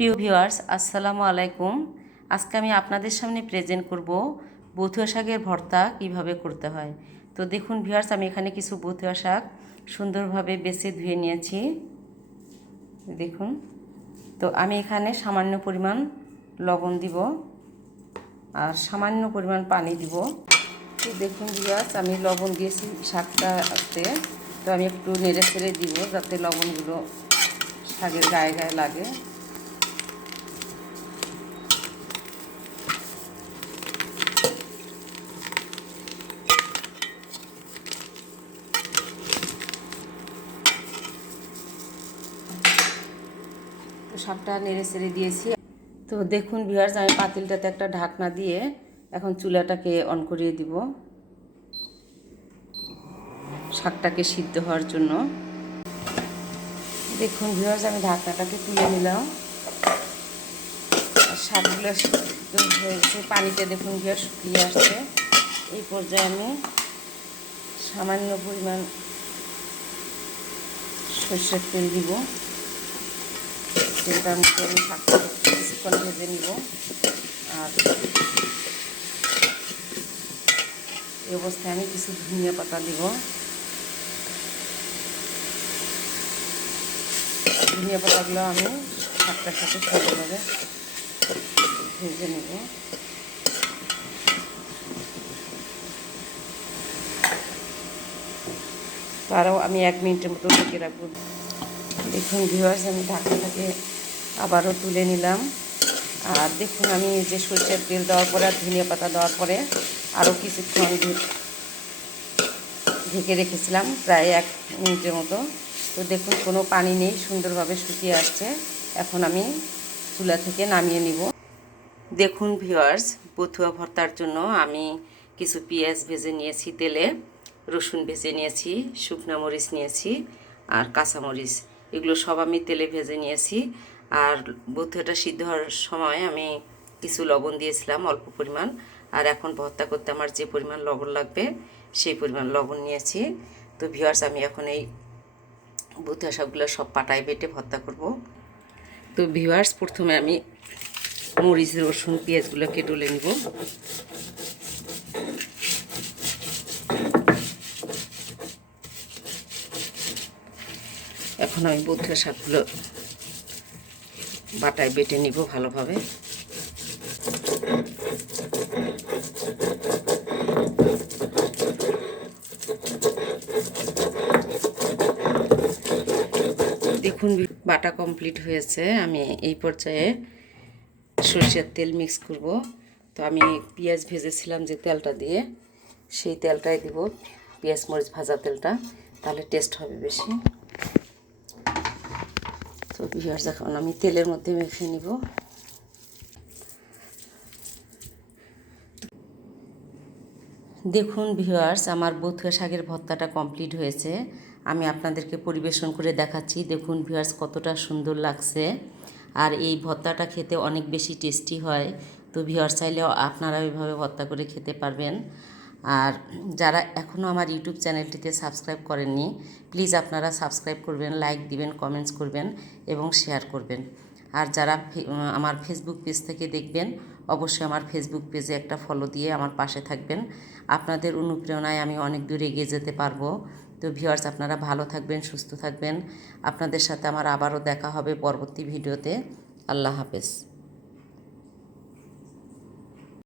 প্রিয় ভিউয়ার্স, আসসালামু আলাইকুম। আজকে আমি আপনাদের সামনে প্রেজেন্ট করব বথুয়া শাকের ভর্তা কীভাবে করতে হয়। তো দেখুন ভিউয়ার্স, আমি এখানে কিছু বথুয়া শাক সুন্দরভাবে বেছে ধুয়ে নিয়েছি। দেখুন। তো আমি এখানে সামান্য পরিমাণ লবণ দিব আর সামান্য পরিমাণ পানি দিব। তো দেখুন ভিউয়ার্স, আমি লবণ দিয়েছি শাকটাতে তো আমি একটু নেড়ে ছেড়ে দিব যাতে লবণগুলো শাকের গায়ে গায়ে লাগে। শাকটা নেড়ে ছেড়ে দিয়েছি। তো দেখুন ভিউয়ার্স, আমি পাতিলটাতে একটা ঢাকনা দিয়ে এখন চুলাটাকে অন করিয়ে দিব। শাকটাকে সিদ্ধ হওয়ার জন্য। দেখুন ভিউয়ার্স, আমি ঢাকনাটাকে তুলে নিলাম। শাকগুলো সিদ্ধ হয়েছে পানিতে দেখুন ভিউয়ার্স শুকিয়ে আসছে। এই পর্যায়ে আমি সামান্য পরিমাণ সর্ষের তেল দিব। তেলটা আমি আমি শাকটা কিছুক্ষণ ভেজে নিব। আর এই অবস্থায় আমি কিছু ধনিয়া পাতা দিব। ধনিয়া পাতাগুলো আমি শাকটার সাথে ভালোভাবে ভেজে নেব। তো আরও আমি এক মিনিটের মতো ঢেকে রাখব। দেখুন ভিউয়ার্স আমি ঢাকনাটাকে আবারও তুলে নিলাম। আর দেখুন আমি যে সরষের তেল দেওয়ার পরে আর ধনিয়া পাতা দেওয়ার পরে আরও কিছুক্ষণ ঢেকে রেখেছিলাম, প্রায় এক মিনিটের মতো। তো দেখুন কোনো পানি নেই, সুন্দরভাবে শুকিয়ে আসছে। এখন আমি চুলা থেকে নামিয়ে নিব। দেখুন ভিউয়ার্স, বথুয়া ভর্তার জন্য আমি কিছু পেঁয়াজ ভেজে নিয়েছি, তেলে রসুন ভেজে নিয়েছি, শুকনো মরিচ নিয়েছি আর কাঁচামরিচ। এগুলো সব আমি তেলে ভেজে নিয়েছি। আর বথুয়াটা সিদ্ধ হওয়ার সময় আমি কিছু লবণ দিয়েছিলাম, অল্প পরিমাণ। আর এখন ভর্তা করতে আমার যে পরিমাণ লবণ লাগবে, সেই পরিমাণ লবণ নিয়েছি। তো ভিউয়ার্স আমি এখন এই বথুয়া শাকগুলো সব পাটায় বেটে ভর্তা করব। তো ভিউয়ার্স প্রথমে আমি মরিচ, রসুন, পেঁয়াজগুলোকে ডলে নিব। এখন আমি বথুয়া শাকগুলো বাটায় বেটে নিব ভালোভাবে। দেখুন, বাটা কমপ্লিট হয়েছে। আমি এই পর্যায়ে সরষের তেল মিক্স করব। তো আমি পেঁয়াজ ভেজেছিলাম যে তেলটা দিয়ে, সেই তেলটাই দিব। পেঁয়াজ মরিচ ভাজা তেলটা, তাহলে টেস্ট হবে বেশি। তো পেঁয়াজ এখন আমি তেলের মধ্যে মেখে নিব। দেখুন ভিউয়ার্স, আমার বথুয়া শাকের ভর্তাটা কমপ্লিট হয়েছে। আমি আপনাদেরকে পরিবেশন করে দেখাচ্ছি। দেখুন ভিউয়ার্স, কতটা সুন্দর লাগছে। আর এই ভর্তাটা খেতে অনেক বেশি টেস্টি হয়। তো ভিউয়ার্স, চাইলেও আপনারা ওইভাবে ভর্তা করে খেতে পারবেন। আর যারা এখনও আমার ইউটিউব চ্যানেলটিতে সাবস্ক্রাইব করেননি, প্লিজ আপনারা সাবস্ক্রাইব করবেন, লাইক দিবেন, কমেন্টস করবেন এবং শেয়ার করবেন। আর যারা আমার ফেসবুক পেজ থেকে দেখবেন, অবশ্যই আমার ফেসবুক পেজে একটা ফলো দিয়ে আমার পাশে থাকবেন। আপনাদের অনুপ্রেরণায় আমি অনেক দূর এগিয়ে যেতে পারব। তো ভিউয়ার্স আপনারা ভালো থাকবেন, সুস্থ থাকবেন। আপনাদের সাথে আমার আবারও দেখা হবে পরবর্তী ভিডিওতে আল্লাহ হাফেজ।